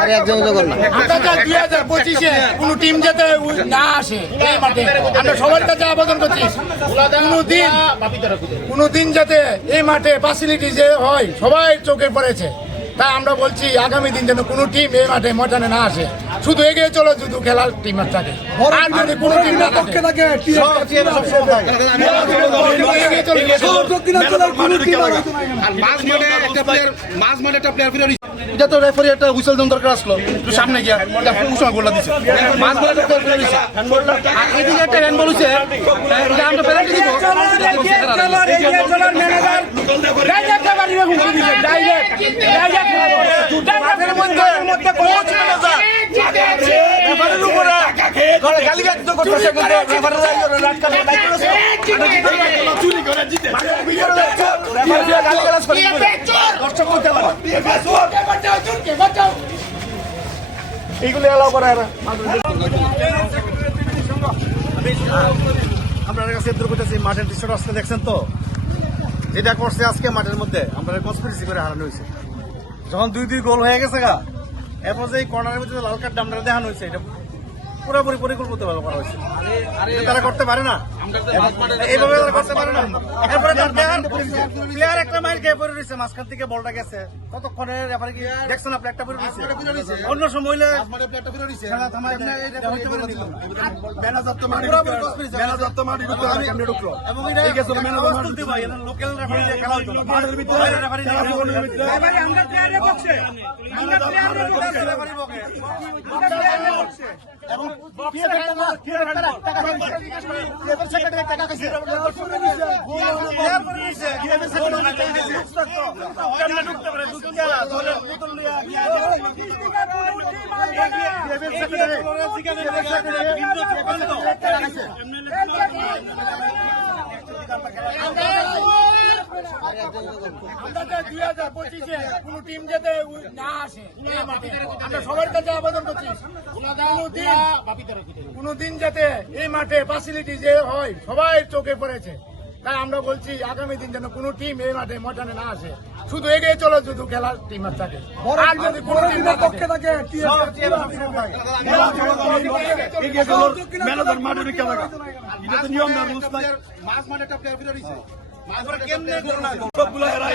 আর একজন যখন না আমরা দুই হাজার পঁচিশে কোন টিম যাতে না আসে এই মাঠে। আমরা সবার কাছে আবেদন করছি কোনো দিন কোনো দিন যাতে এই মাঠে ফ্যাসিলিটি যে হয় সবাই চোখে পড়েছে। তাই আমরা বলছি আগামী দিন যেন কোনো টিম এই মাঠে ময়দানে না আসে। শুধু এগিয়ে চলো শুধু খেলার টিম থাকে। আর যদি কোনো টিম না থাকে মাঝ মাঠে একটা প্লেয়ার ফিরে এটা তো রেফারি একটা হুইসেল দেন দরকার আসলো। একটু সামনে গিয়া। এটা ফুল সময় দিছে। মাঝ মাঠে একটা ফিরে দিছে আর এদিকে একটা হ্যান্ডবল হইছে। এটা আমরা পেনাল্টি দিব। এইগুলো এলাও করা এরা আপনার কাছে দূর করতেছি, মাঠের দৃশ্যটা আজকে দেখছেন তো? যেটা করছে আজকে মাঠের মধ্যে আমরা কনস্পিরেসি করে হারানো হয়েছে। যখন দুই দুই গোল হয়ে গেছে গা, এরপর যে এই কর্নারের মধ্যে লাল কার্ড আমরা দেখানো হয়েছে, এটা পুরোপুরি পরিকল্পিত ভাবে করা হয়েছে। তারা করতে পারে না। এইভাবে তারা করতে পারে না। এরপরে প্লেয়ার একটা মাইল খেয়ে পড়ে রয়েছে মাঝখান থেকে বলটা গেছে। ততক্ষণে কি দেখছেন আপনি একটা পড়ে রয়েছে? অন্য সময় হইলে খেলা এবং। আমরা দুই হাজার পঁচিশে কোনো টিম যাতে উ- না আসে আমরা সবার কাছে আবেদন করছি কোনো দিন যাতে এই মাঠে ফ্যাসিলিটি যে হয় সবাই চোখে পড়েছে তাই আমরা বলছি আগামী দিন যেন কোনো টিম এই মাঠে ময়দানে না আসে শুধু এগিয়ে চলো শুধু খেলার টিম থাকে আর যদি কোনো টিম না থাকে মাঝ মাঠে একটা প্লেয়ার ফিরে দিছে কেমনে গোল না সবগুলো হেরাই